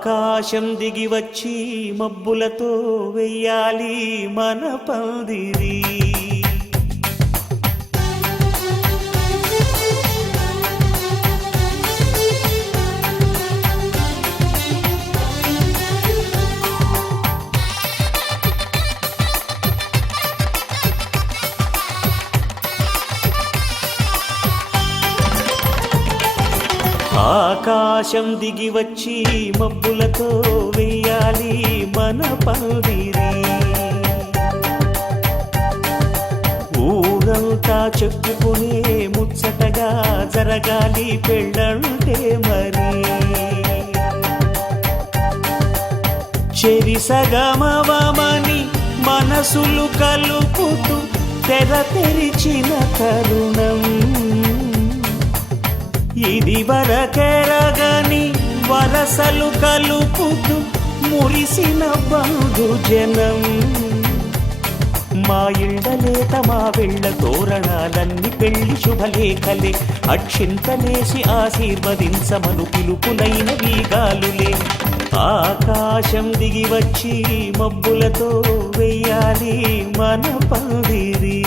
ఆకాశం దిగి వచ్చి మబ్బులతో వెయ్యాలి మన పందిరి. ఆకాశం దిగి వచ్చి మబ్బులతో వెయ్యాలి మన పందిరి. ఊరంతా చెప్పుకునే ముచ్చటగా జరగాలి పెళ్ళంటే మరి. చెరిసగమవమని మనసులు కలుపుతూ తెర తెరిచిన తరుణం ఇది వరకెరగని వరసలు కలుపుతూ మురిసిన బంధుజనం. మా ఇళ్ళలేత మా వెళ్ళ తోరణాలన్నీ పెళ్లి శుభలేఖలే. అక్షింతలేసి ఆశీర్వదించమను పిలుపులైన వీగాలులే. ఆకాశం దిగి వచ్చి మబ్బులతో వెయ్యాలి మన పందిరి.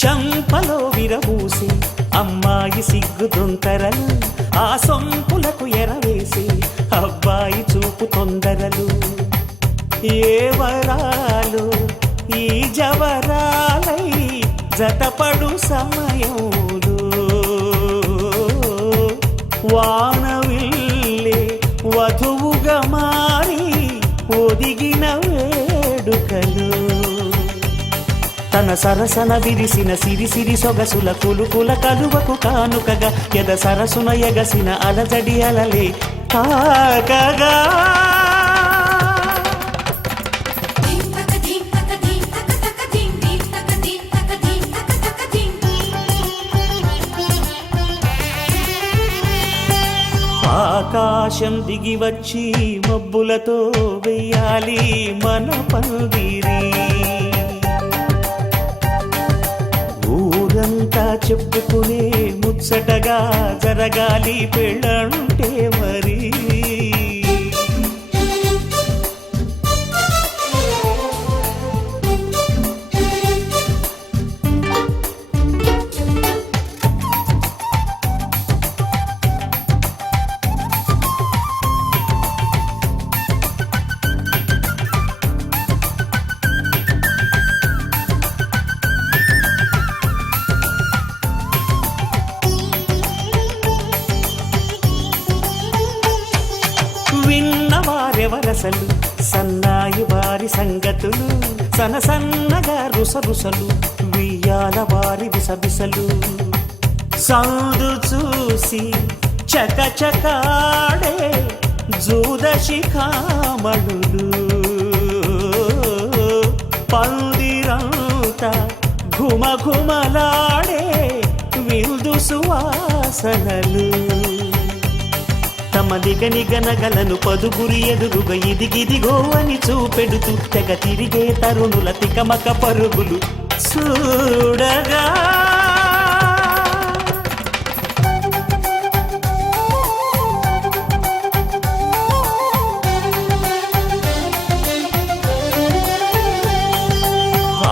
చంపలో విరబూసి అమ్మాయి సిగ్గుదొంతరలు, ఆ సొంపులకు ఎరవేసి అబ్బాయి చూపు తొందరలు. ఏ వరాలు ఈ జవరాలై జతపడు సమయంలో వానవిల్లే వధువుగా మారి ఒదిగిన వేడుకలు. తన సరసన విరిసిన సిరిసిరి సొగసుల కులుకుల కలువకు కానుకగా ఎద సరసున ఎగసిన అలజడి అలలే కాగగా. ఆకాశం దిగి వచ్చి మబ్బులతో వెయ్యాలి మన పందిరి. ఊరంతా చెప్పుకునే ముచ్చటగా జరగాలి పెళ్ళంటే మరి. విన్నవారెవరసలు సన్నాయి వారి సంగతులు, సనసన్నగా రుసరుసలు వియ్యాల వారి విసవిసలు. సందు చూసి చకచకాడే జూదశిఖామణులు, పందిరంతా ఘుమఘుమలాడే విందు సువాసనలు. తమ దిగనిగనగలను పదుగురి ఎదురుగా ఇదిగిదిగో అని చూపెడుతూ తెగ తిరిగే తరుణుల తికమక పరుగులు చూడగా.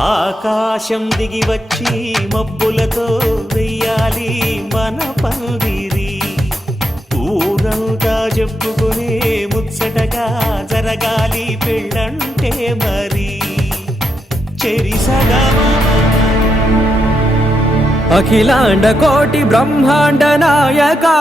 ఆకాశం దిగి వచ్చి మబ్బులతో వెయ్యాలి మన పందిరి. ఊరంతా చెప్పుకునే ముచ్చటగా జరగాలి పెళ్ళంటే మరి. చెరిసగా అఖిలాండ కోటి బ్రహ్మాండ నాయకా,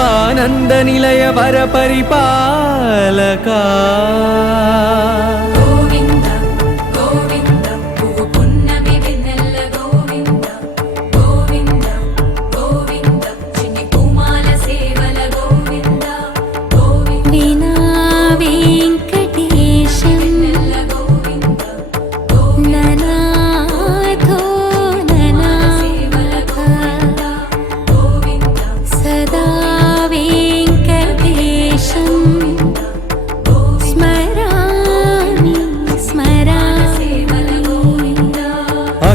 ఆనంద నిలయ వర పరిపాలకా. వీణా వెంకటేశ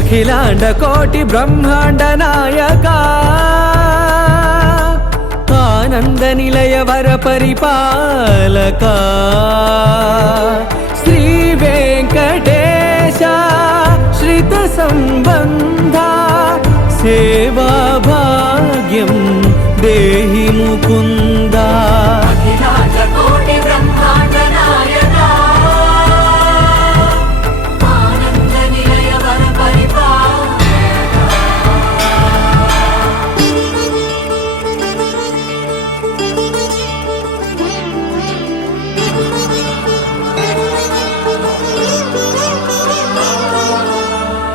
అఖిలాండ కోటి బ్రహ్మాండ నాయక ఆనంద నిలయ వర పరిపాలక శ్రీ వెంకటేశ శ్రిత సంబంధ సేవా భాగ్యం దేహి ముకుంద అఖిలాండ కోటి బ్రహ్మాండ నాయక ఆనంద నిలయ వర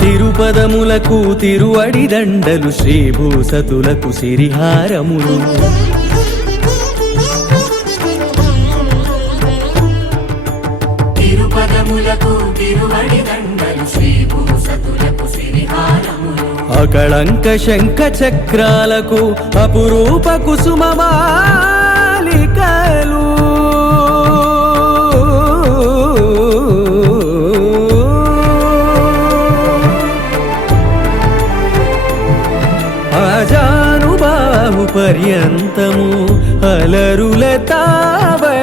తిరుపదములకు తిరువడి దండలు శ్రీభూసతులకు సిరిహారములు తిరుపదములకు తిరువడి దండలు శ్రీభూసతులకు సిరిహారములు అకళంక శంఖ చక్రాలకు అపురూప కుసుమమాలికలు అజానుబాహు పర్యంతము అలరుల తావళహారములు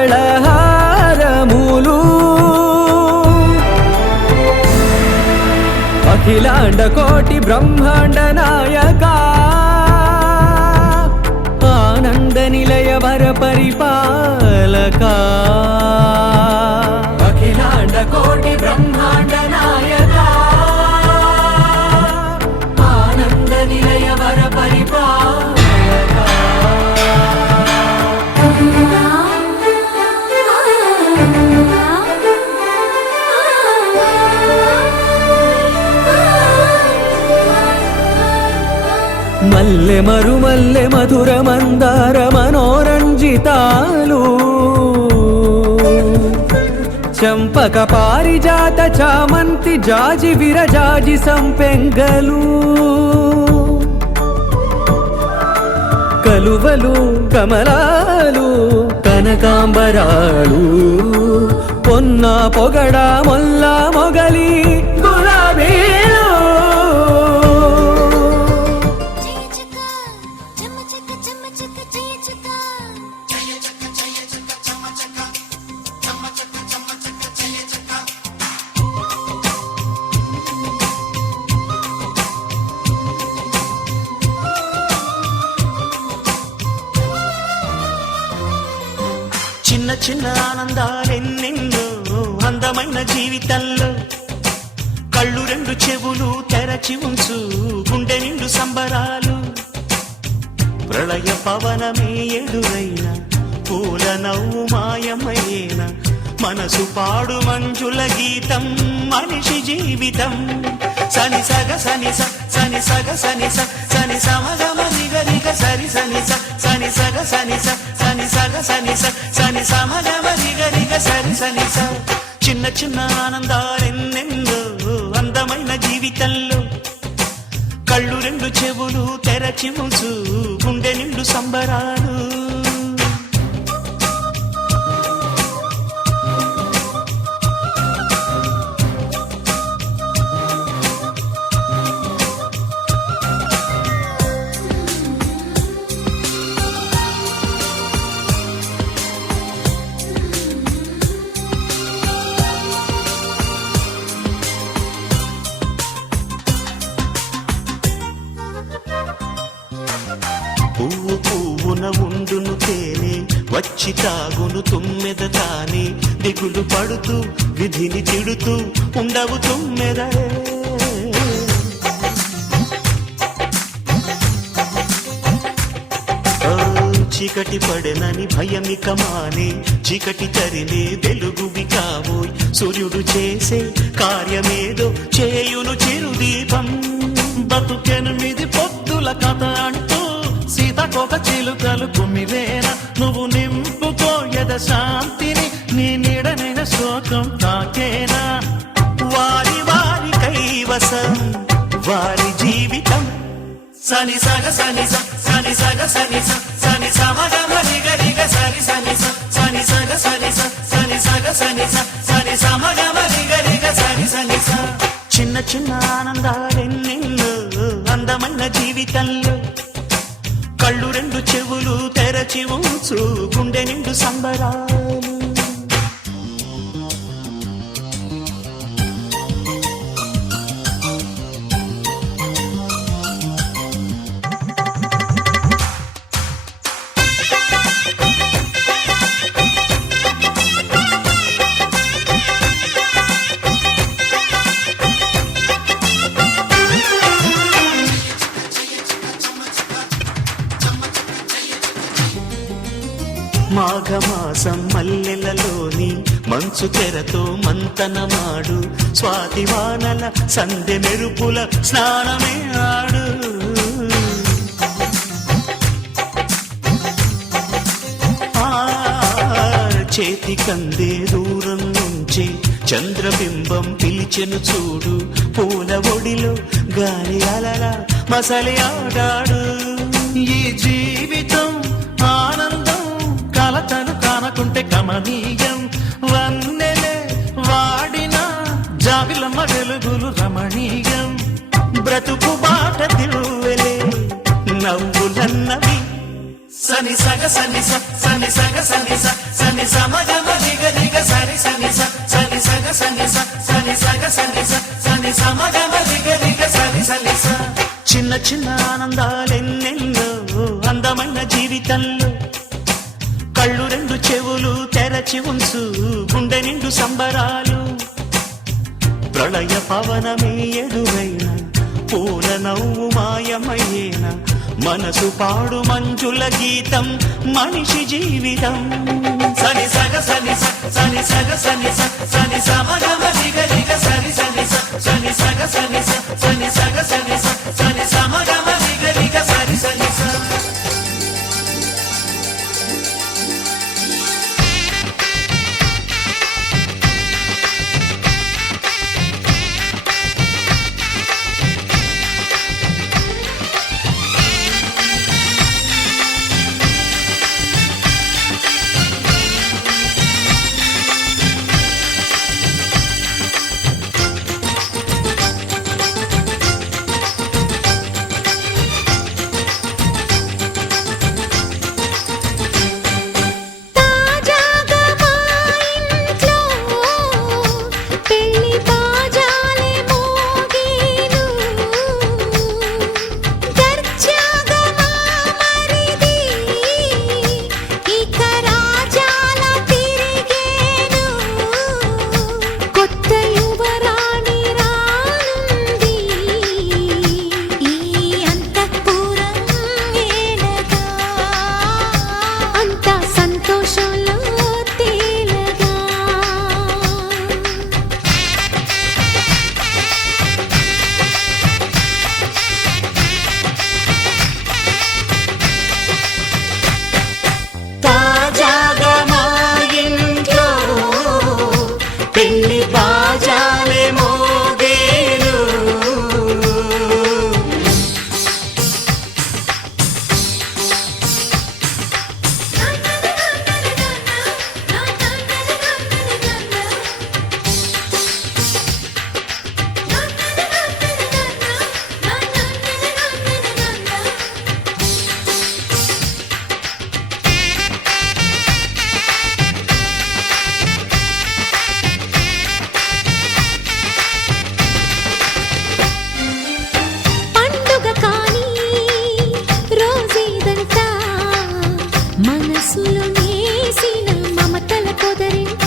అఖిలాండ కోటి బ్రహ్మాండ నాయక ఆనంద నిలయ వర పరిపాలక అఖిలాండ కోటి బ్రహ్మాండ నాయక ఆనంద నిలయ వర మల్లె మరుమల్లె మధుర మందార మనోరంజితాలు చంపక పారిజాత చామంతి జాజి విరజాజి సంపెంగలు కలువలు కమలాలు కనకాంబరాలు పొన్న పొగడ మొల్ల మొగలి గులాబీలు చిన్న చిన్న ఆనందాలెన్నెన్నో అందమైన జీవితంలో కళ్ళు రెండు చెవులు తెరచి ఉంచు గుండె నిండు సంబరాలు ప్రళయ పవనమే ఎదురైన పూల నవ్వు మాయమైన మనసు పాడు మంజుల గీతం మనిషి జీవితం సని సగ సని స సని సగ సని స సని సమగమ నిగ నిగ సరి సని స సని సగ సని స సని సగ సని స సని సమగమ నిగ నిగ సరి సని స చిన్న చిన్న ఆనందాలెన్నెన్నో అందమైన జీవితంలో కళ్ళు రెండు చెవులు తెరచి ఉంచు గుండె నిండు సంబరాలు పువ్వు పువ్వున ఉండును తేనె వచ్చి తాగును తుమ్మెద తానే దిగులు పడుతూ విధిని తిడుతూ ఉండవు తుమ్మెదరే చీకటి పడెనని భయమిక మానే చీకటి తరినే వెలుగువి కాబోయ్ సూర్యుడు చేసే కార్యమేదో చేయును చిరుదీపం బతుకెనిమిది పొద్దుల కథ అంటూ సీతకొక చిలుకలు కుమిలేన నువ్వు నింపుకో ఎద శాంతిని నీ నీడనైన శోకం తాకేనా వారి వారి కైవసం వారి జీవితం సని సగ సని స సని సగ సని స సని సమగమ నిగ నిగ సరి సని స సని సగ సని స సని సగ సని స సని సమగమ నిగ నిగ సరి సని స చిన్న చిన్న ఆనందాలెన్నో మాఘమాసం మల్లెలలోని మంచు తెరతో మంతనమాడు స్వాతి వానల సందె మెరుపుల స్నానమే ఆడు ఆ చేతి కందే దూరం నుంచి చంద్రబింబం పిలిచెను చూడు పూల ఒడిలో గాలి అలలా మసలి ఆడాడు ఈ జీవితం ఆనందం కలతను కానకుంటే కమనీయం వన్నెలే వాడిన జాబిలమ్మ వెలుగులు రమణీయం బ్రతుకు బాట దివ్వెలే నవ్వులన్నవి సని సగ సని స సని సగ సని స సని సమగమ దిగ దిగ సని సని స సని సగ సని స సని సగ సని స సని సమగమ దిగ దిగ సని సని స చిన్న చిన్న ఆనందాలెన్నెన్నో అందమైన జీవితంలో కళ్ళు రెండు చెవులు తెరచి ఉంచు గుండె నిండు సంబరాలు ప్రళయ పవనమే ఎదురైన పూల నవ్వు మాయమయ్యేన మనసు పాడు మంజుల గీతం మనిషి జీవితం సని సగ సని స సని సగ సని స సని సమగమ దిగ దిగ సని సని స సని సగ సని స సని సగ సని స సని సమగమ దిగ దిగ సని సని స తాజాగా మా ఇంట్లో పెళ్లి బాజాలే మోగేను దర్జాగా మా మరిది ఇక రాజాల తిరిగేను కొత్త యువరాణి రానుంది ఈ అంతఃపురం ఏలగా అంత సంతోషంలో తేలగా తాజాగా మా ఇంట్లో పెళ్లి బాజాలే మోగేను పండుగ కాని రోజేదంతా మనసులో నేసిన మమతల పొదరింట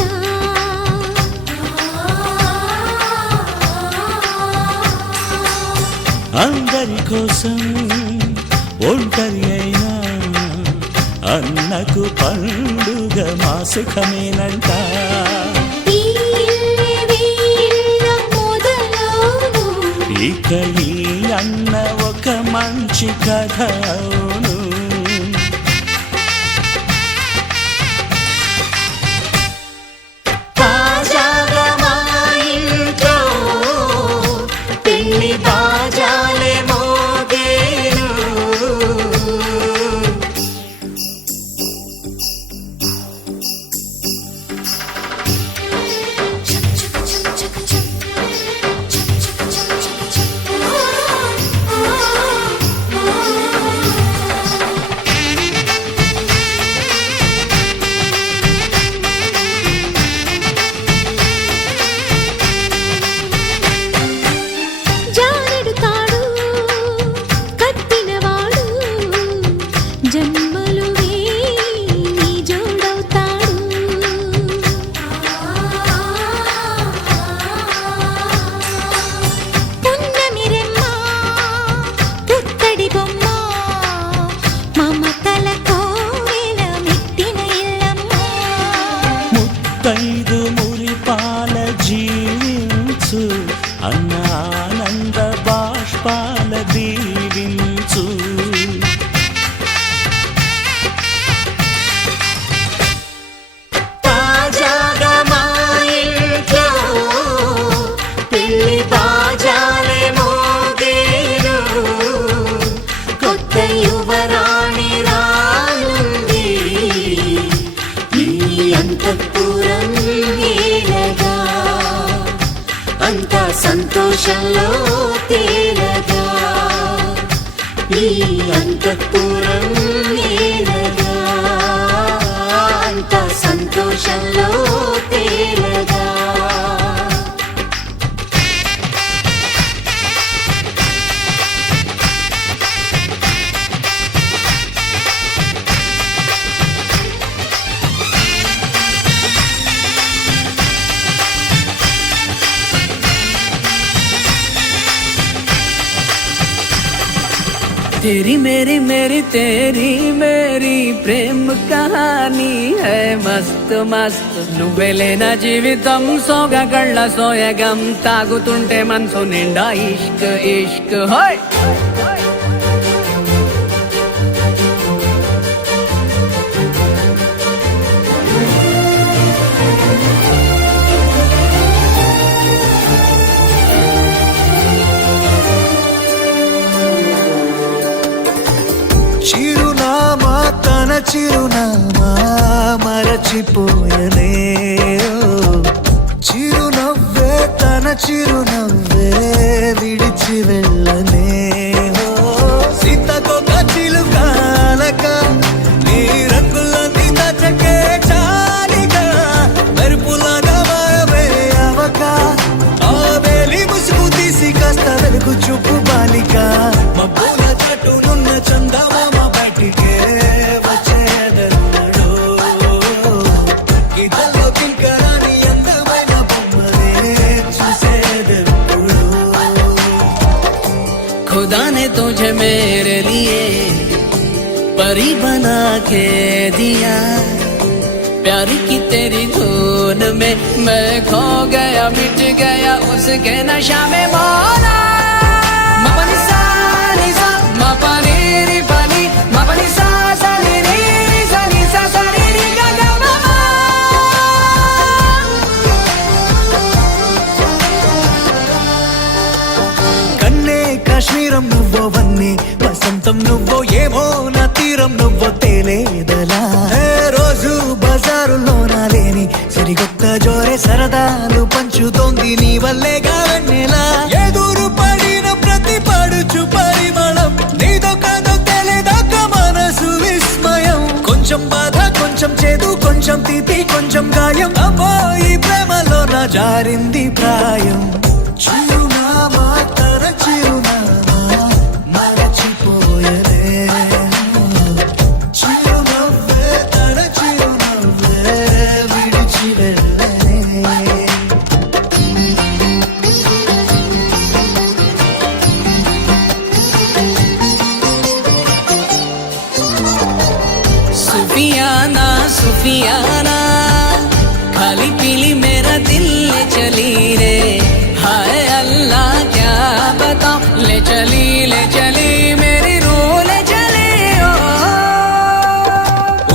అందరి కోసం ఒంటరి అయినా అన్నకు పండుగ మా సుఖమేనంట ఈ ఇల్లే వీళ్ళ మొదలవును ఇక ఈ అన్న ఒక మంచి కథ అవును తాజాగా మా ఇంట్లో పెళ్లి బాజాలే మోగేను ముద్దు మురిపాల జీవించు అన్న ఆనంద బాష్పాల దీవించు తాజాగా మా ఇంట్లో పెళ్లి బాజాలే మోగేను కొత్త యువరాణి రానుంది ఈ అంతఃపురం ఏలగా అంతా సంతోషంలో తేలగా ఈ అంతఃపురం ఏలగా అంతా సంతోషంలో తేలగా तेरी मेरी मेरी तेरी मेरी प्रेम कहानी है मस्त मस्त నువ్వెలేన జీవితం సోగగళ్ళ సోయగం తాగుతుంటే మనసు నిండా ఇష్క్ ఇష్క్ హోయ్ చిరునామా తన చిరునామా మరచిపోయనే చిరునవ్వే తన చిరునవ్వే విడిచి వెళ్ళనే సీతకొక చిలుకాలక నీ రంగులన్నీ దచకే చాలిగా మెరుపులాగా మాయమే అవక ఆ వేలి ముసుగు తీసి కాస్త వెలుగు చూపు బాలిక మబ్బుల చట్టునున్న చందమామ బయటికే వచ్చేదన్నాడు ఇదల్లో కింకరాని అందమైన బొమ్మలే చూసేదెప్పుడు खुदा ने तुझे मेरे लिए परी बना के दिया प्यार की तेरी धुन में मैं खो गया मिट गया उसके नशा में मौला मपनी सा नी सा मपनी री पनी मपनी सा सा नी री सा नी सा सा नी री गा गा मा मा కన్నే కాశ్మీరం నువ్వో వన్నే వసంతం నువ్వో ఏమో నా తీరం నువ్వో తేలేదలా ఏ రోజు బజారులోన లేని సరికొత్త జోరే సరదాలు పంచుతోంది నీ వల్లేగా వెన్నెలా ఎదురు పడిన ప్రతి పడుచు పరిమళం నీదో కాదో తెలియదాక మనసు విస్మయం కొంచెం బాధ కొంచెం చేదు కొంచెం తీపి కొంచెం గాయం అమ్మో ఈ ప్రేమలో నా జారింది ప్రాయం చిరునామా తన చిరునామా మరచిపోయనే చిరునవ్వే తన చిరునవ్వే విడిచి వెళ్ళనే सुफियाना सुफियाना खाली पीली मेरा दिल ले चली रे हाय अल्लाह क्या बताऊं ले चली मेरी रूह ले चली ओ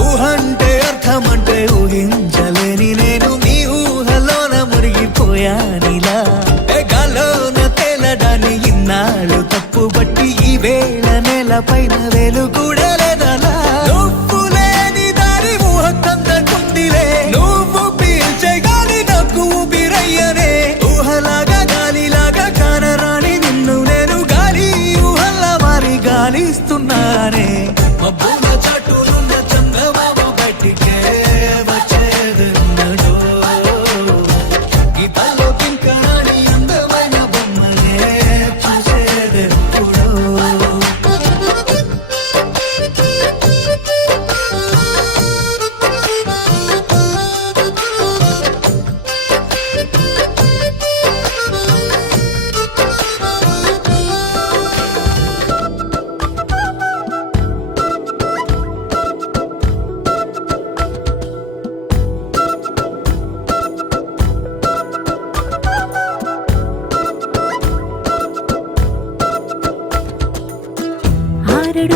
ఊహంటే అర్థమంటే ఊహించలేని నేను నీ ఊహలోన మురిగిపోయానిలా ఏ గాల్లోన తేలడాని ఇన్నాళ్ళు తప్పుబట్టి ఈ వేళ నేలపైన వేలు కూడా లేదలా నువ్వు లేని దారి ఊహ కందకుంది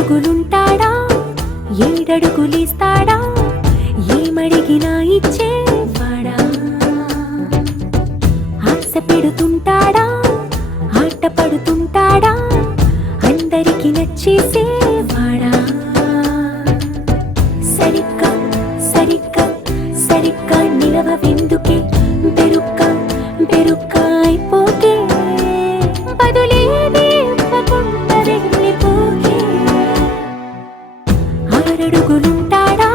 6 అడుగులుంటాడా 7 అడుగులిస్తాడా ఏమడిగినా ఇచ్చేవాడా ఆశ పెడుతుంటాడా ఆట పడుతుంటాడా అందరికి నచ్చేసేవాడా సరిగ్గా సరిగ్గా సరిగ్గా నిలవెందుకే బెరుక్క అయిపోకే బదులేది ఇవ్వకుండా వెళ్ళిపోకే 6 అడుగులుంటాడా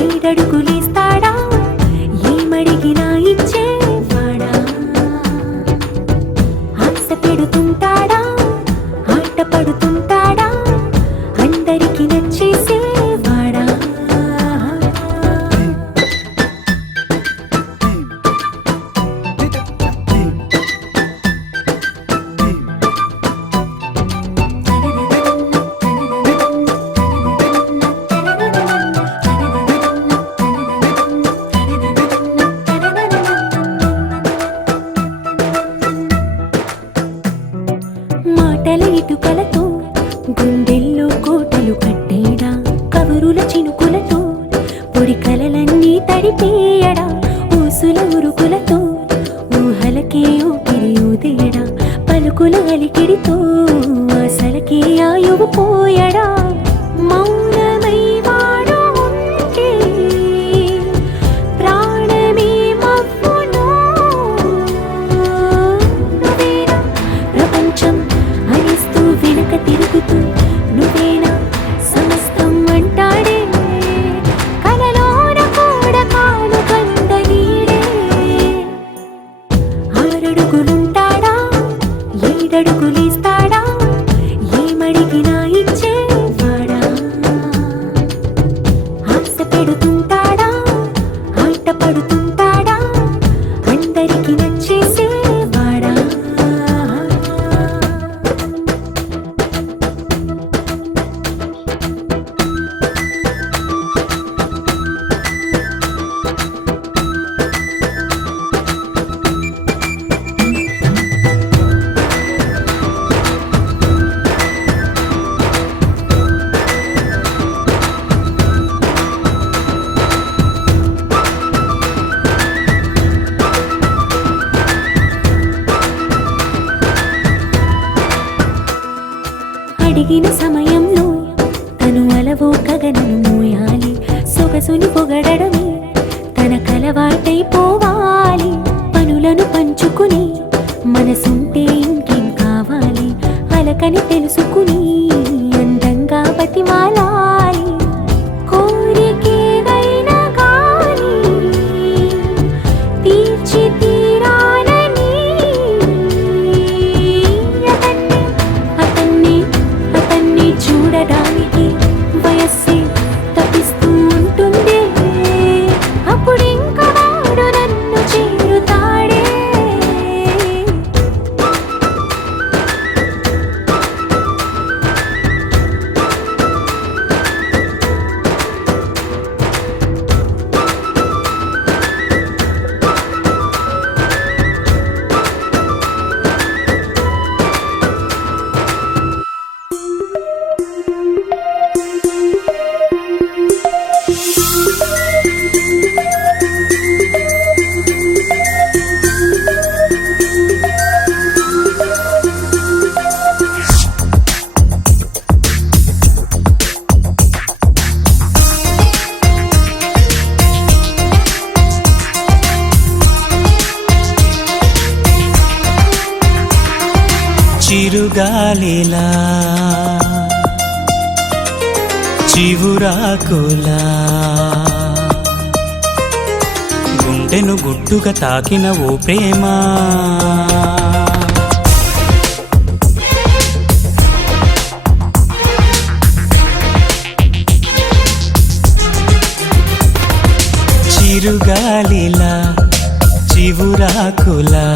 7 అడుగులిస్తాడా ఏమడిగినా ఇచ్చేవాడా ఆశ పెడుతుంటాడా ఆట పడుతుంటాడా అందరికి నచ్చేసేవాడా మాటల ఇటుకలతో గుండెల్లో కోటలు కట్టేడా కవురుల చినుకులతో పొడి కలలన్నీ తడిపేయడా ఊసుల ఉరుకులతో ఊహలకే ఊపిరి ఊదేయడా పలుకుల అలికిడితో ఆశలకే ఆయువు పోయడా మౌనమై వాడు ఉంటే ప్రాణమే మవ్వును నువ్వేనా ప్రపంచం అనిస్తూ వెనక తిరుగుతూ నువ్వేనా సమస్తం అంటాడే కలలోన కూడా కాలు కంద నీడే 6 అడుగులుంటాడా 7 అడుగులిస్తాడా ఏమడిగినా ఇచ్చేవాడా ఆశ పెడుతుంటాడా ఆట పడుతుంటాడా అందరికి నచ్చేసేవాడా అడిగిన సమయంలో తను అలవో గగనను మోయాలి సొగసుని పొగడమే తనకలవాటైపోవాలి పనులను పంచుకుని మనసుంటే ఇంకేం కావాలి అలకని తెలుసుకుని అందంగా బతిమాలాలి కోరికేదైనా కానీ తీర్చి తీరాలని అతన్ని చూడడానికి వయస్సే తప్పిస్తూ ఉంటుంది అప్పుడింకా వాడు నన్ను చేరుతాడే చిరుగాలిలా చివురాకులా గుండెను గుట్టుగా తాకిన ఓ ప్రేమ చిరుగాలిలా చివురాకులా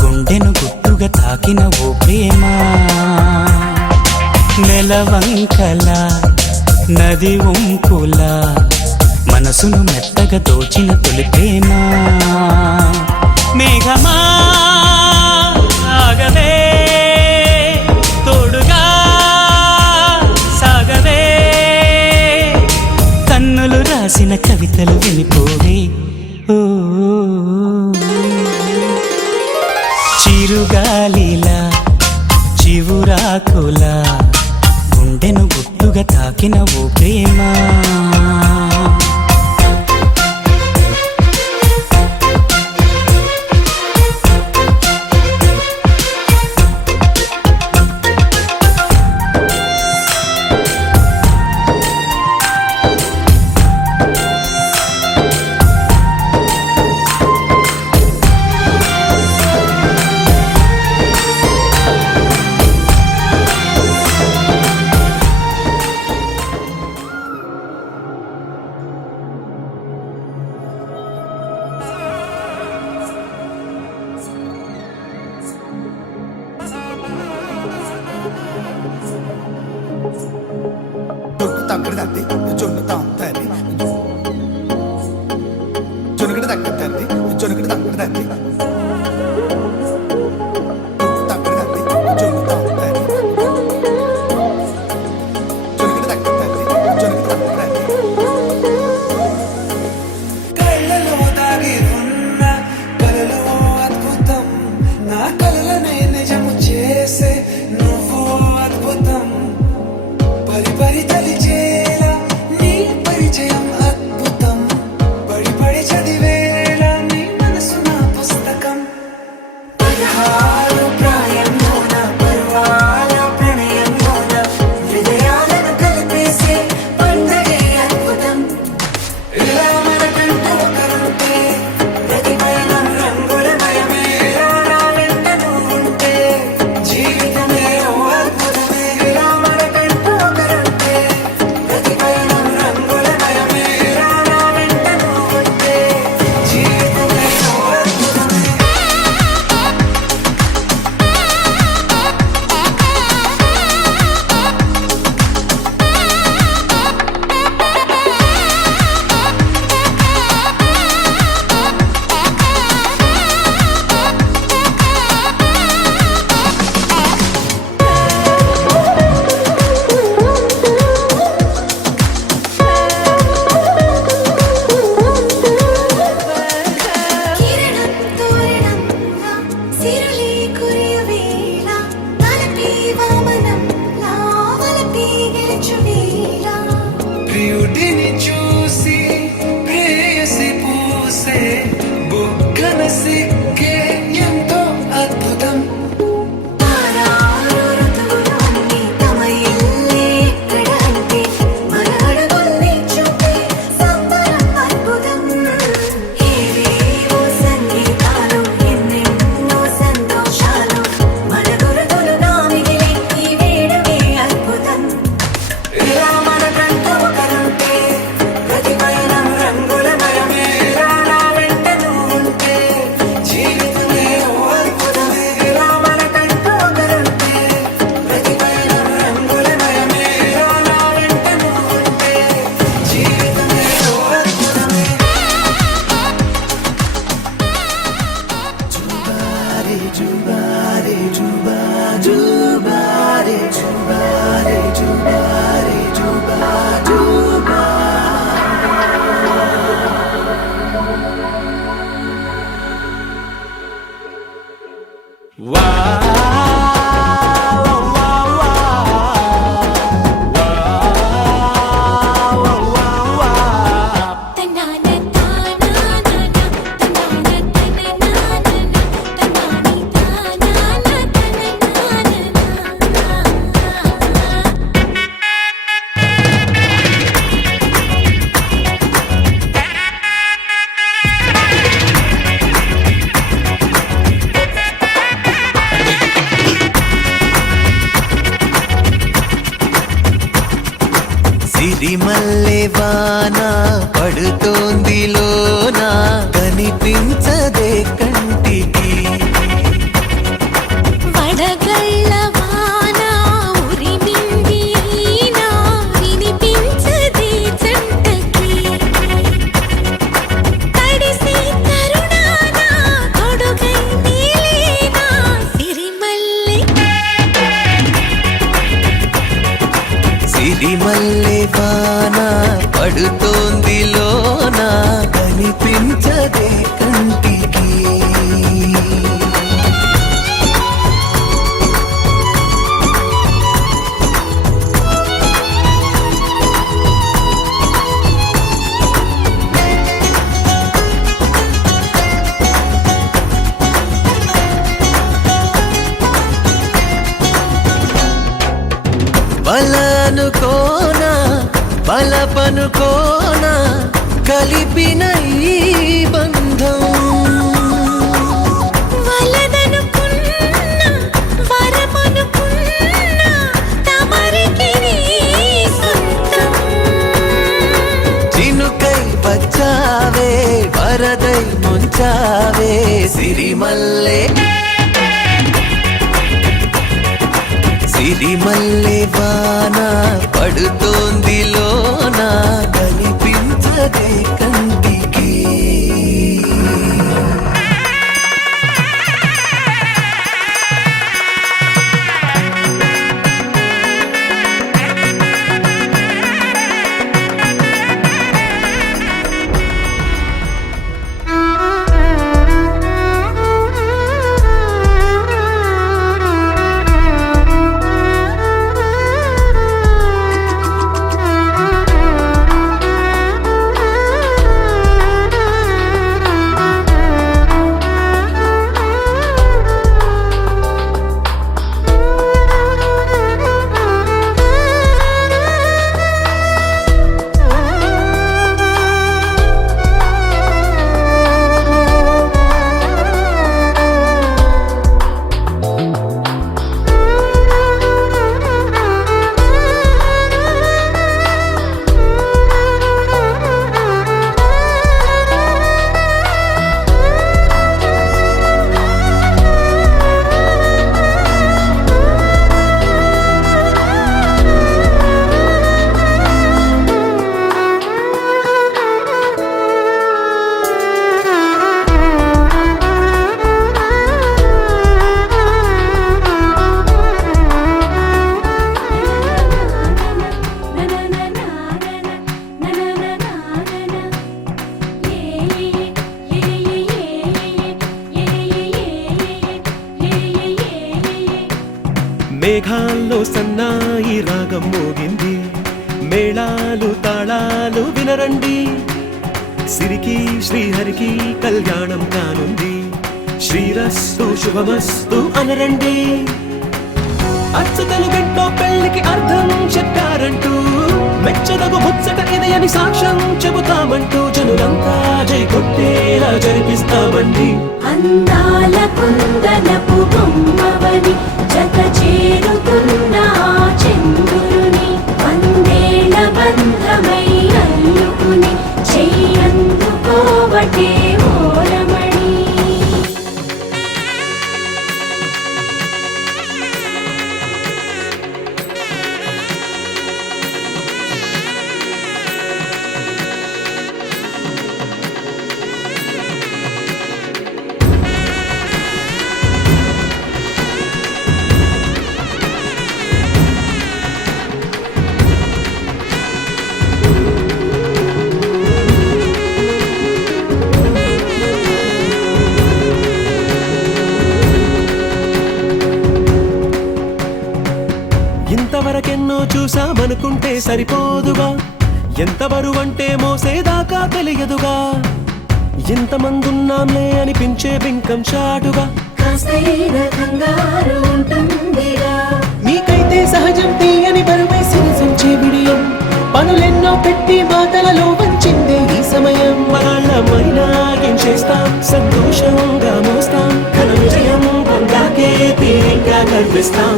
గుండెను గుట్టుగా తాకిన ఓ ప్రేమ నెలవంకల నది వంపుల మనసును మెత్తగా దోచిన తొలి ప్రేమ మేఘమా ఆగవే తోడుగా చిరుగాలిలా చివురాకులా గుండెను గుట్టుగా తాకిన ఓ ప్రేమ సిరిమల్లె వాన పడుతోంది లోన కనిపించదే కంటికి వడగళ్ళ వాన ఉరిమింది అయినా వినిపించదే జంటకి తడిసి కరుణాన తొడుగై నీలేనా సిరిమల్లె వాన పడుతోంది వలపనుకోనా బలపనుకోనా కలిపిన ఈ బంధం వలదనుకున్నా వరమనుకున్నా తమరికి నీ సొంతం చినుకై వచ్చావే వరదై ముంచావే సిరిమల్లె సిరిమల్లె వాన పడుతోంది లోన కనిపించదే కంటికి మేఘాల్లో సన్నాయి రాగం మోగింది మేళాలు తాళాలు వినరండి సిరికి శ్రీహరికి కళ్యాణం కానుంది శ్రీరస్తు శుభమస్తు అనరండి అచ్చతలు గంటో పెళ్లికి అర్థం చెప్పారంటూ మెచ్చదగు ముచ్చట ఇది అని సాక్ష్యం చెబుతామంటూ జనులంతా జై కొట్టేలా జరిపిస్తామండి అందాల కుందనపు బొమ్మవని జత చేరుతున్న చంద్రుని వందేళ్ల బంధమై అల్లుకుని చెయ్యందుకోవటే ఓరమణి ఇంతవరకెన్నో చూసామనుకుంటే సరిపోదుగా ఎంత బరువంటే మోసేదాకా తెలియదుగా ఇంతమందున్నాంలే అనిపించే బింకం చాటుగా కాస్తైన కంగారు ఉంటుందిరా మీకైతే సహజం తీయని బరువేసిన సంచే బిడియం పనులెన్నో పెట్టి మాటలలో వంచిందే ఈ సమయం వాళ్ళమైనా ఏం చేస్తాం సంతోషంగా మోస్తాం ఘన విజయం పొందాకే తీరిగ్గా కనిపిస్తాం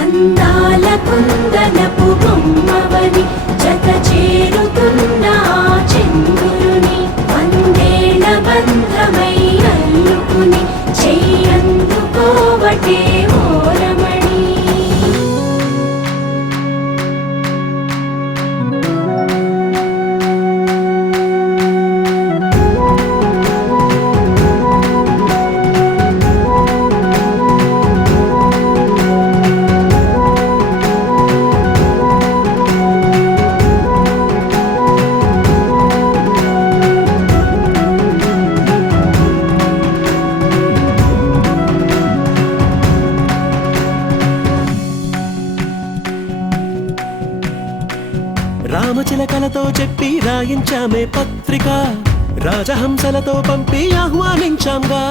అందాల కుందనపు బొమ్మవని జత చేరుతున్న చంద్రుని వందేళ్ల బంధమై అల్లుకుని చెయ్యందుకోవటే ఓరమణి రామచిలకలతో చెప్పి రాయించామే పత్రిక రాజహంసలతో పంపి ఆహ్వానించాంగా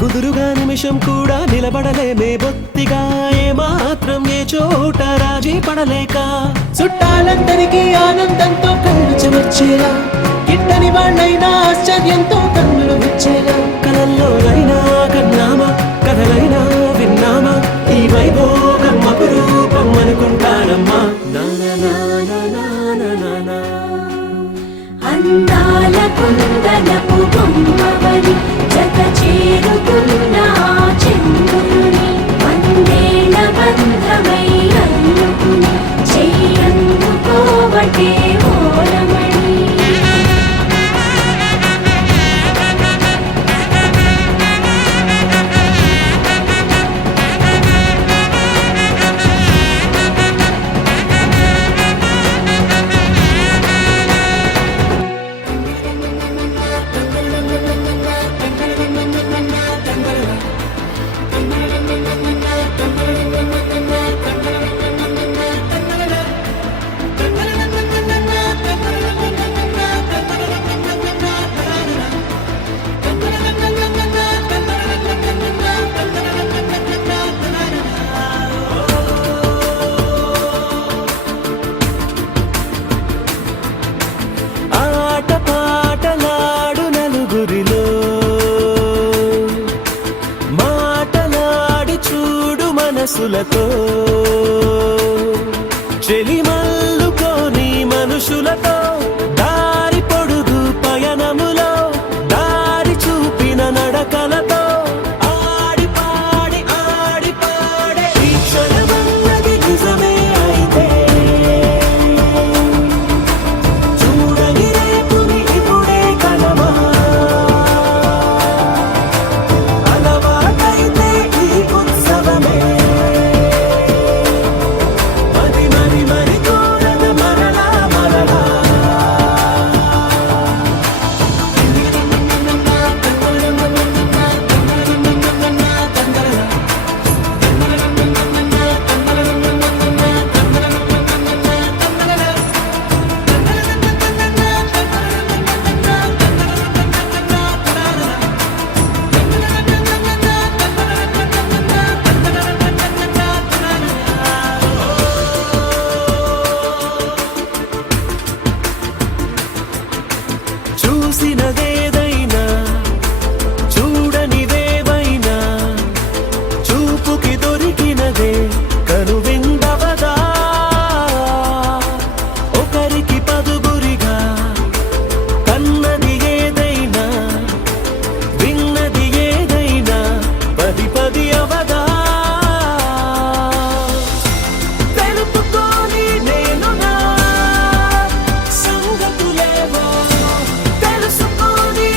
కుదురుగా నిమిషం కూడా నిలబడలేమే బొత్తిగా ఏమాత్రం ఏ చోట రాజీ పడలేక చుట్టాలందరికీ ఆనందంతో కళ్ళు చెమర్చేలా గిట్టని వాళ్ళైనా ఆశ్చర్యంతో కన్నులు వచ్చేలా కలల్లోనైనా కన్నామా కథలైనా విన్నామా ఈ వైభోగం అపురూపం అనుకుంటానమ్మా అందాల కుందనపు బొమ్మవని జత చేరుతున్న ఆ చంద్రుని వందేళ్ల బంధమై అల్లుకుని చెయ్యందుకోవటే ఓలమణి ఆట పాటలాడు నలుగురిలో మాటలాడి చూడు మనసులతో చెలిమల్లుకోని మనుషులతో దారి పొడుగు పయనములో దారి చూపిన నడకలతో ఆడి పాడి ఈ క్షణమన్నది నిజమే అయితే చూడని రేపుని ఇప్పుడే కలమా అలవాటైతే ఈ ఉత్సవమే మరి కోరద మరలా చూసినదేదైనా చూడనివేవైనా చూపుకి దొరికినదే కనువిందవదా ఒకరికి పదుగురిగా కన్నది ఏదైనా విన్నది ఏదైనా పది అవదా తెలుపుకోని నేను నా సంగతులేవో తెలుసుకొని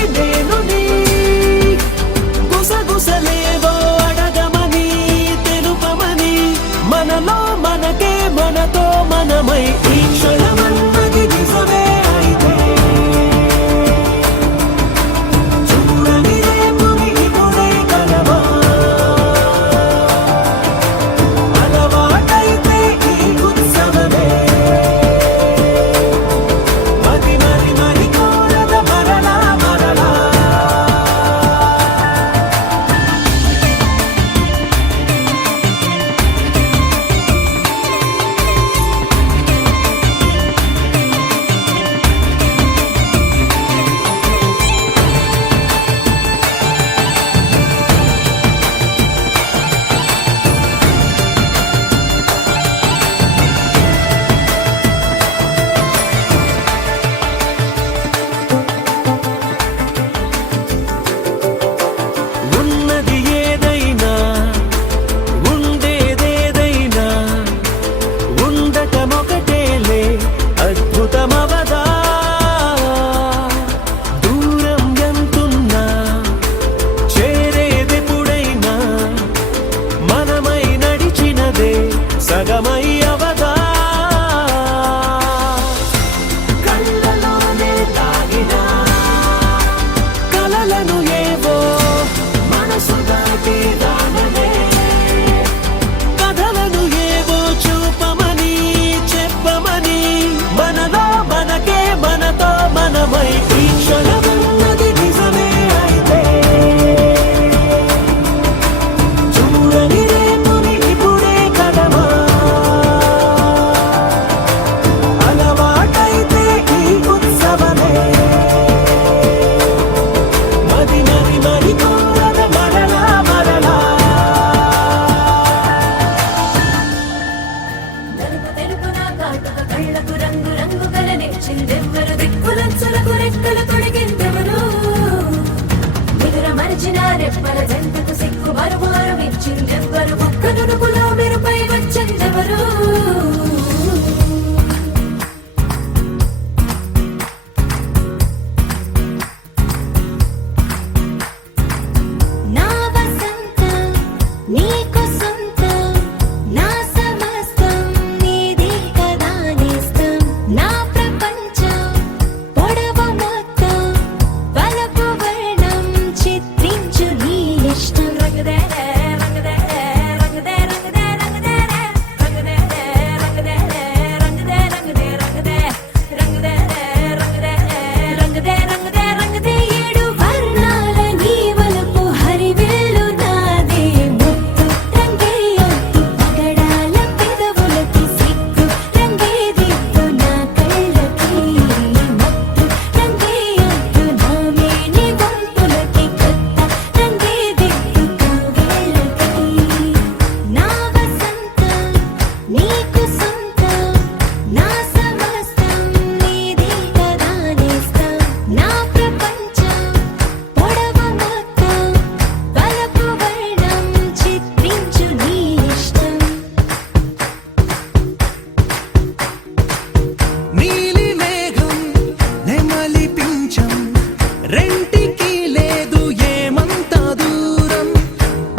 రెంటికి లేదు ఏమంత దూరం,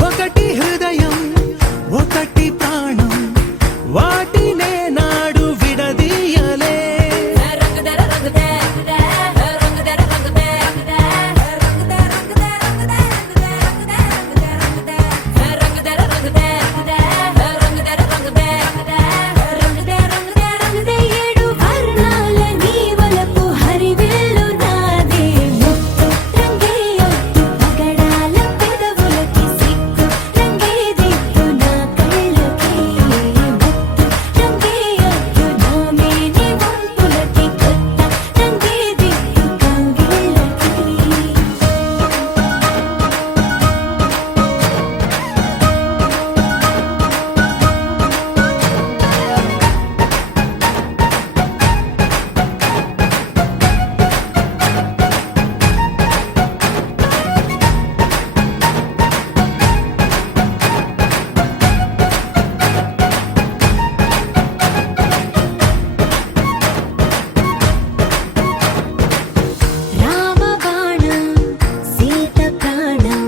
ఒకటి హృదయం ఒకటి ప్రాణం, వాటినే నాడు విడదీయలే. ఏడు వర్ణాల నీ వలపు హరివిల్లు నాదే ముత్తు రంగే ఒట్టు పగడాల పెదవులకి సిగ్గు రంగే దిద్దు నా కళ్ళకి ముత్తు రంగే ఒట్టు నా మేని వంపులకి కొత్త రంగే దిద్దు కౌగిళ్ళకి. రామబాణం సీత ప్రాణం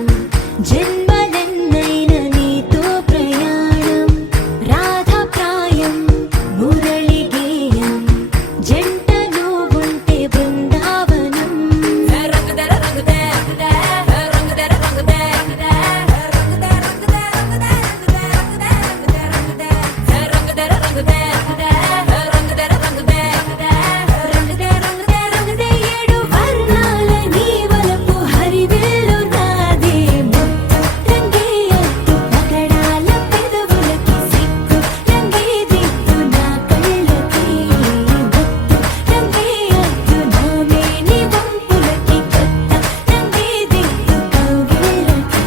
జన్మలెన్నైన నీతో ప్రయాణం రాధా ప్రాయం మురళి గేయం జంటలో ఉంటే బృందావనం. ఏడు వర్ణాల నీ వలపు హరివిల్లు నాదే ముత్తు రంగే ఒట్టు పగడాల పెదవులకి సిగ్గు రంగే దిద్దు నా కళ్ళకి ముత్తు రంగే ఒట్టు నా మేని వంపులకి కొత్త రంగే దిద్దు కౌగిళ్ళకి.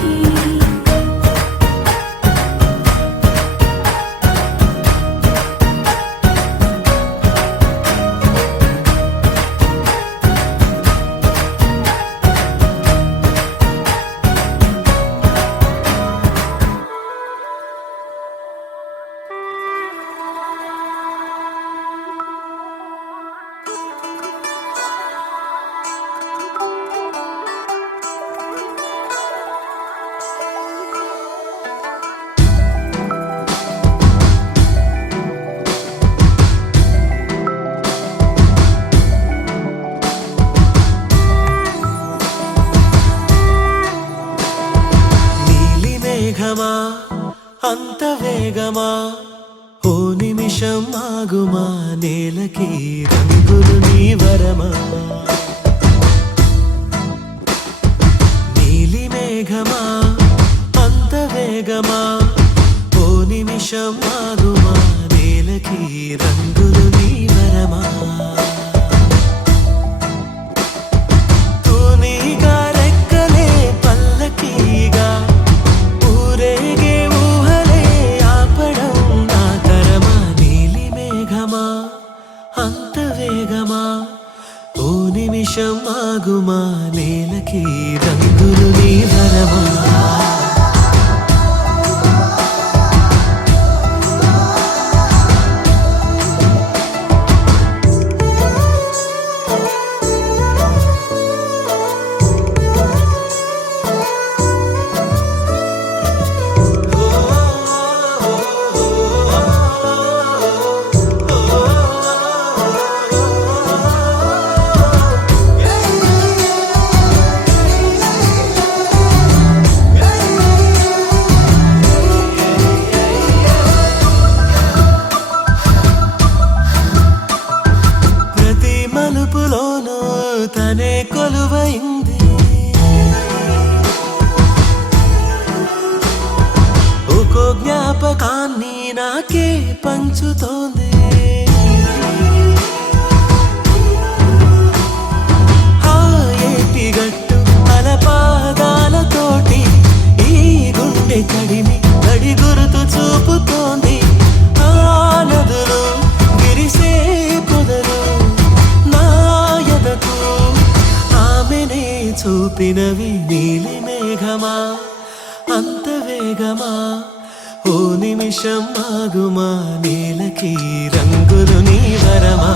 నీలి మేఘమా అంత వేగమా, ఓ నిమిషం ఆగుమా, నేలకి రంగులు నీ వరమా. నీలి మేఘమా అంత వేగమా, ఓ నిమిషం ఆగుమా, నేలకి రంగులు నీ వరమా. తూనీగా రెక్కలే పల్లకీగా ఊరేగే ఊహలే ఆపడం నా తరమా. నీలి మేఘమా అంత వేగమా, ఓ నిమిషం ఆగుమా, నేలకి రంగులు నీ వరమా. తనే కొలువైంది, ఒక్కో జ్ఞాపకాన్ని నాకే పంచుతోంది. ఆ ఏటిగట్టు అలపాదాలతోటి ఈ గుండె కడిమి కడి గురుతు చూపుతోంది. ఆ నదులు విరిసే పొదలు నా ఎదకు ఆమెనే చూపినవి. నీలి మేఘమా అంత వేగమా, ఓ నిమిషం ఆగుమా, నేలకి రంగులు నీ వరమా.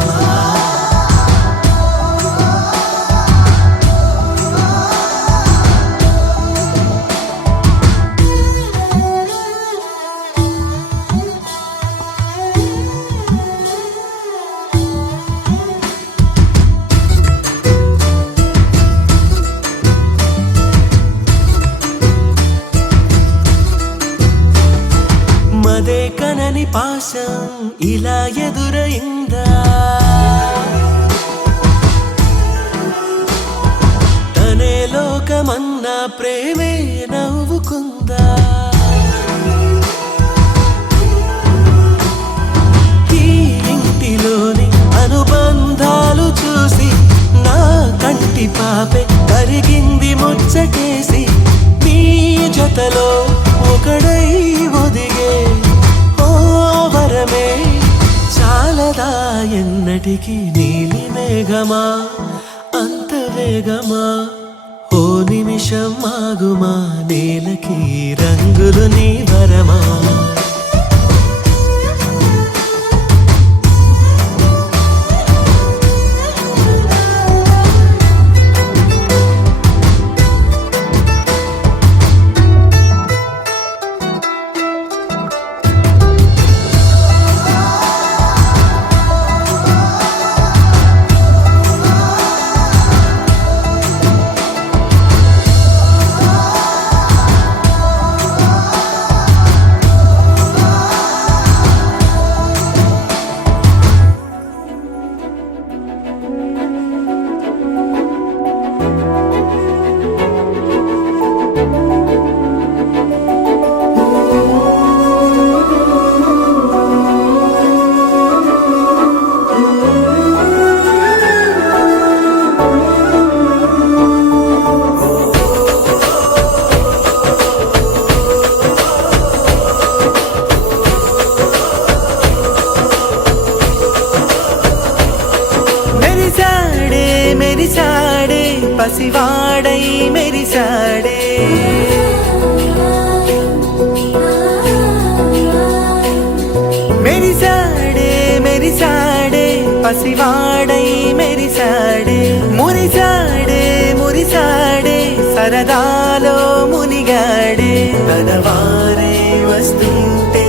ఎనలేని పాశం ఇలా ఎదురైందా తనే లోకమన్నా ప్రేమే నవ్వుకుందా ఈ ఇంటిలోని అనుబంధాలు చూసి నా కంటి పాపే కరిగింది ముచ్చటేసి నీ జతలో ఒకడై ఒదిగే ఓ వరమే చాలదా ఎన్నటికి నీలి మేఘమా అంత వేగమా ఓ నిమిషం ఆగుమా నేలకి రంగులు నీ వరమా మెరిసాడే పసివాడై మెరిసాడే మెరిసాడే మెరిసాడే పసివాడై మెరిసాడే మురిసాడే మురిసాడే సరదాలో మునిగాడే తనవారే వస్తుంటే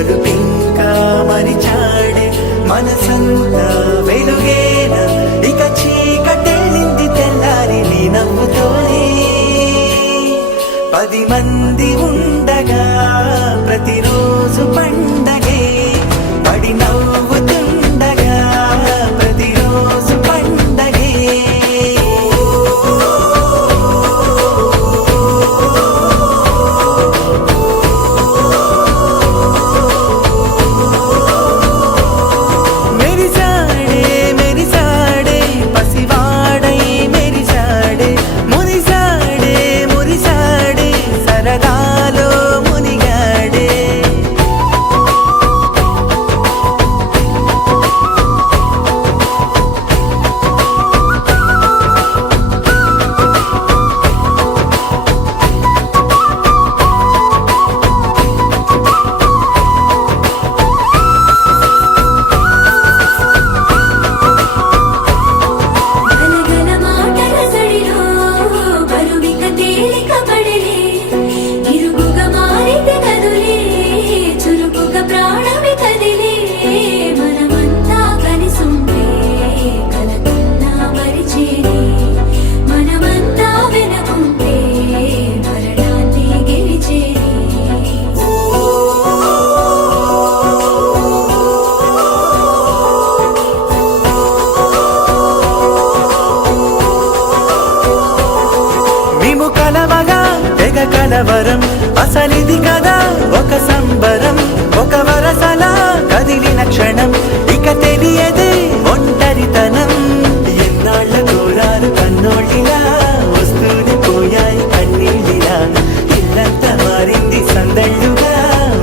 అడుపింకా మరిచాడే మనసంతా వెలుగేనా ఇక చీకటెళ్ళింది తెల్లారి నీ నవ్వుతోనే 10 మంది ఉండగా ప్రతిరోజు పండగే పడి నవ్వుతుండగా ప్రతిరోజు పండగే మెరిసాడే మెరిసాడే పసివాడై మెరిసాడే మురిసాడే మురిసాడే సరదాలో మునిగాడే గలగల మాటల సడిలో బరువిక తేలిక పడలే ఇరుగుగా మారితే కదులే చురుకుగా ప్రాణమి కదిలే మనమంతా కలిసుంటే కలకన్నా మరిచేనే మనమంతా వెనకుంటే మరణాన్ని గెలిచేనే మేము కలవగా తెగ కలవరం అసలిది కదా ఒక సంబరం ఒక వరసలా కదిలిన క్షణం ఇక తెలియదే ఒంటరితనం ఎన్నాళ్ళ దూరాలు కన్నోళ్ళిలా వస్తూనే పోయాయి కన్నీళ్ళిలా ఇల్లంతా మారింది సందళ్ళుగా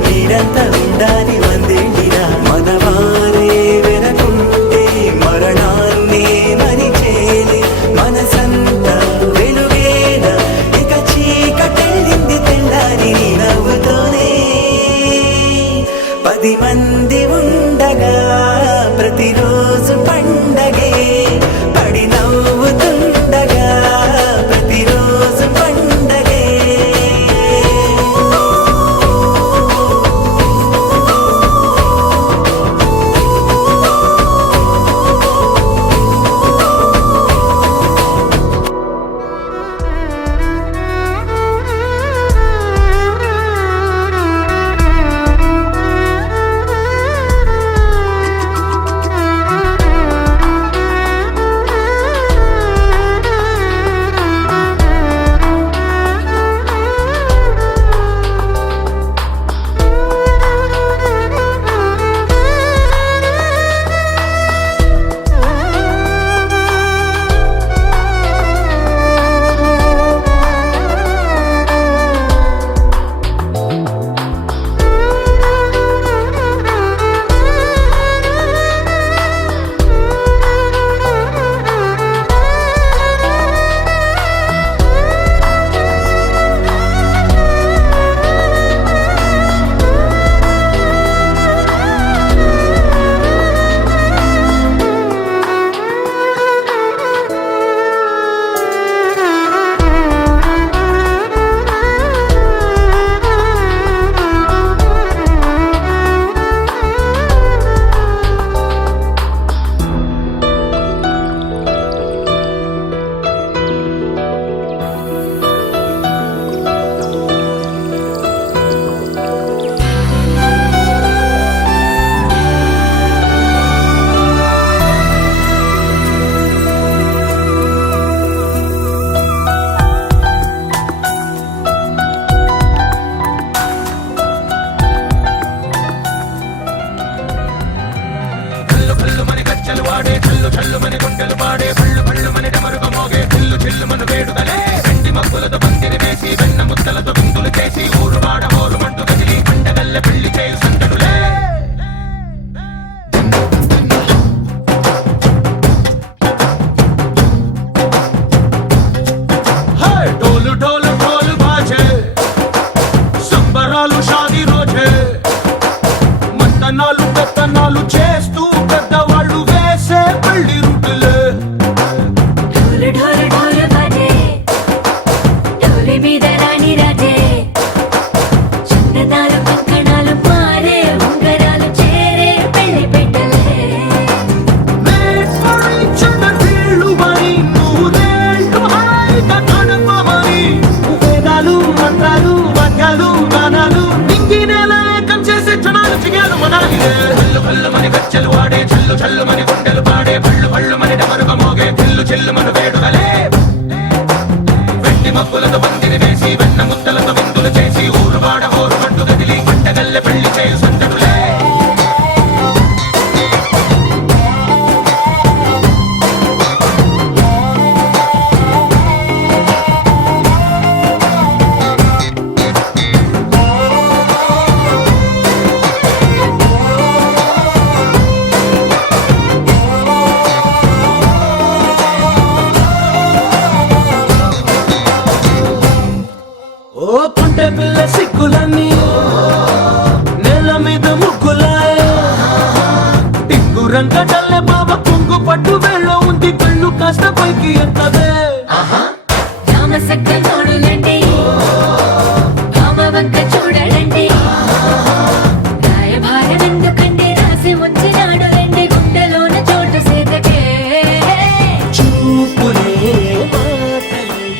మీరంతా ఉండాలి వందేళ్ళిలా మనవారే వెనకుంటే మరణాన్నే మరిచేలే మనసంతా వెలుగేనా ఇక చీకటెళ్ళింది తెల్లారి నీ నవ్వుతోనే 10 మంది ఉండగా ప్రతిరోజు పండగే పడి నవ్వుతుండగా హల్లు హల్లు మని గజ్జలు వాడే చల్లు చల్లు మని గుండెలు పాడే పళ్ళు పళ్ళు మని డమరుగ మోగే చిల్లు చిల్లు మన వేడుకలే వెండి మబ్బులతో పందిరి వేసి వెన్న ముద్దలతో విందులు చేసి ఊరు వాడ హోరు పట్టు గదిలి పంటగల్లె పెళ్లి చేయు సందడులే ఓ పుంటె పిల్ల సిక్కులన్నీ నేల మీద ముగ్గులాయ టింగు రంగటల్లె బాబా కుంగు పట్టు వేళ్ళ ఉంది కళ్ళు కాస్త పైకి ఎత్తదే రామ సక్క నోడులండి రామ వంక చూడడండి రాయభారం ఎందుకండి రాసి ఉంచినాడు రండి గుండెలోన చోటు సేతకే చూపులే మాటలై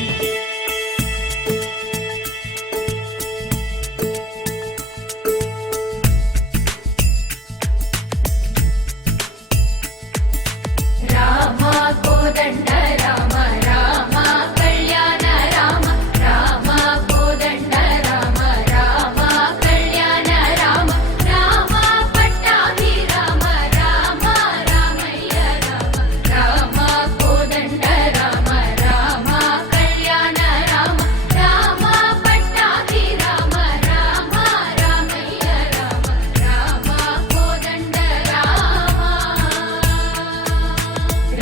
రామ కోదండ రామ రామ కళ్యాణ రామ రామ కోదండ రామ రామ కళ్యాణ రామ రామ పట్టాభి రామ రామ రామయ్య రామ రామ కోదండ రామ రామ కళ్యాణ రామ రామ పట్టాభి రామ రామ రామయ్య రామ రామ కోదండ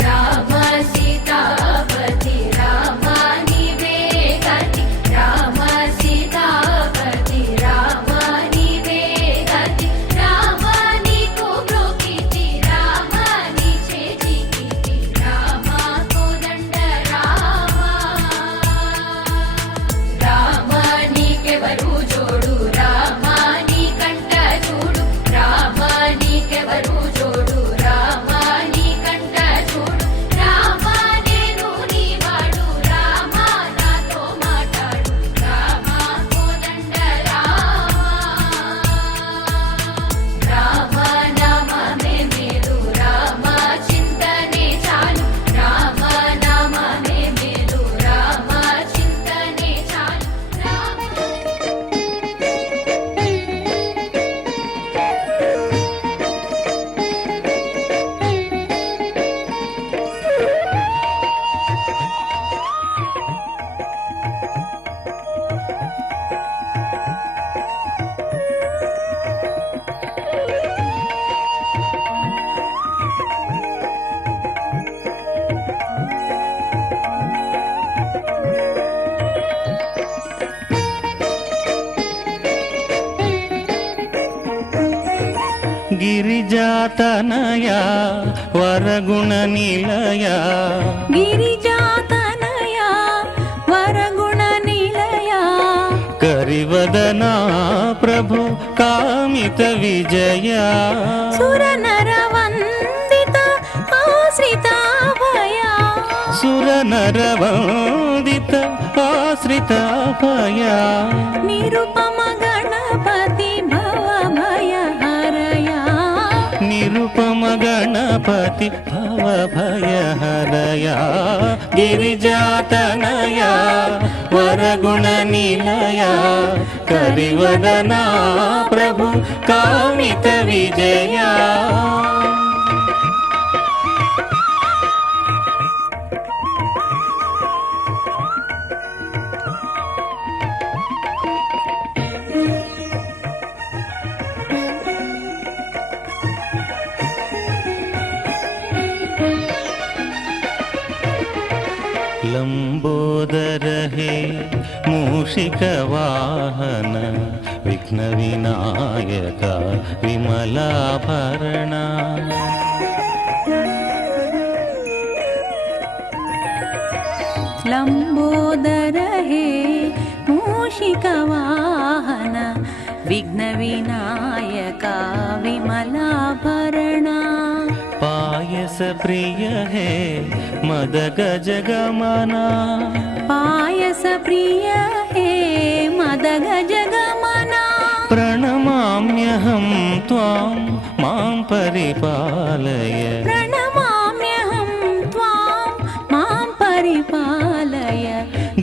రామ సీతాపతి రామ నీవే గతి రామ సీతాపతి రామ నీవే గతి రామ నీకు బ్రోకితి రామ నీ చేజికితి రామ కోదండ రామ నీకెవరు జోడు రామ నీ కంట చూడు రామ నీకెవరు జోడు రామ నీ కంట చూడు రామ నేను నీ వాడు రామ నాతో మాట్లాడు రామ కోదండ రామ నామమే మేలు రామ చింతనే చాలు రామ నామమే మేలు రామ చింతనే చాలు రామ గిరిజాతనయ వరగుణ నిలయ గిరిజాతనయ వరగుణ నిలయ కరివదనా ప్రభు కామిత విజయ సురనర వందిత ఆశ్రితాభయ సురనరవందిత ఆశ్రితాభయ నిరుపమ గణపతి భవభయ హరయ నిరుపమ గణపతి భవ భయ హరయ గిరిజాతనయ వరగుణ నిలయ కరివదనా ప్రభు కామిత విజయ लंबोदर हे मूषिक वाहन विघ्न विनायक विमलाभरण लंबोदर हे मूषिक वाहन विघ्न विनायक विमलाभरण पायस प्रिय है मद गज गमना पायस प्रिय हे मद गज गमना प्रणमाम्यहं त्वां మాం పరిపాలయ ప్రణమామ్యహం త్వాం మాం పరిపాలయ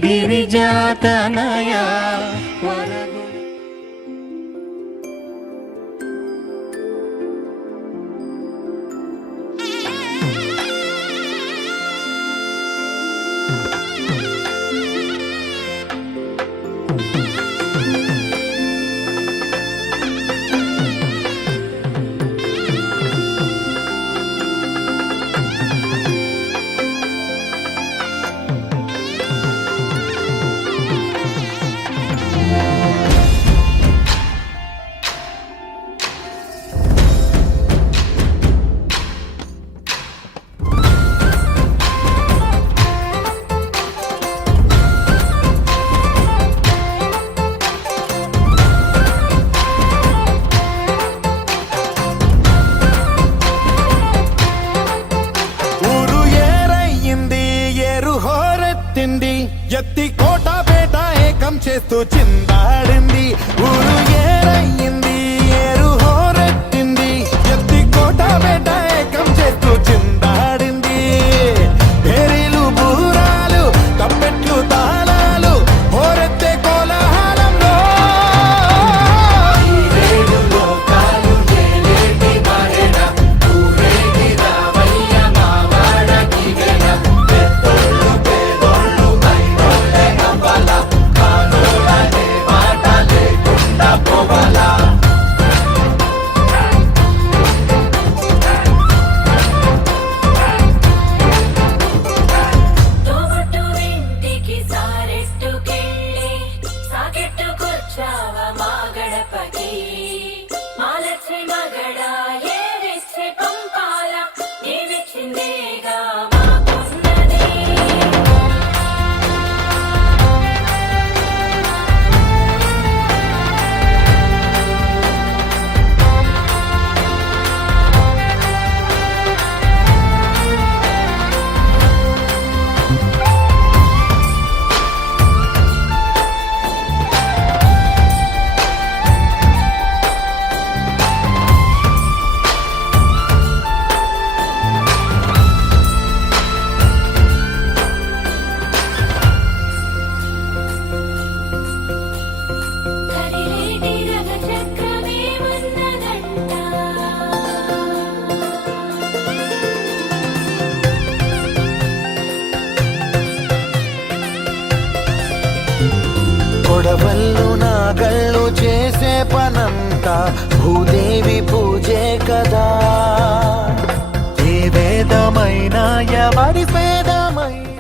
గిరిజాతనయ ఊరు ఏరయ్యింది ఏరు హోరెత్తింది ఎత్తి కోట పేట ఏకం చేస్తూ చిందాడింది ఊరు ఏరయ్యింది ఏరు హోరెత్తింది ఎత్తి కోట పేట ఏకం చేస్తూ చిందాడింది పేరీలు బూరాలు తప్పెట్లు తాళాలు హోరెత్తే కోలాహలంలో తోబట్టు ఇంటికి సారెట్టుకెళ్ళి సాకెట్టుకొచ్చావ మా గడపకి మాలచ్చి మగడ ఏరిచ్చి పంపాల నీవిచ్చిందేగా మాకున్నది కదిలేటి రథ చక్రమేమన్నదంట కొడవళ్ళు నాగళ్ళు చేసే పనంతా భూదేవి పూజే కదా ఏ వేదమైనా ఎవరి వేదమైనా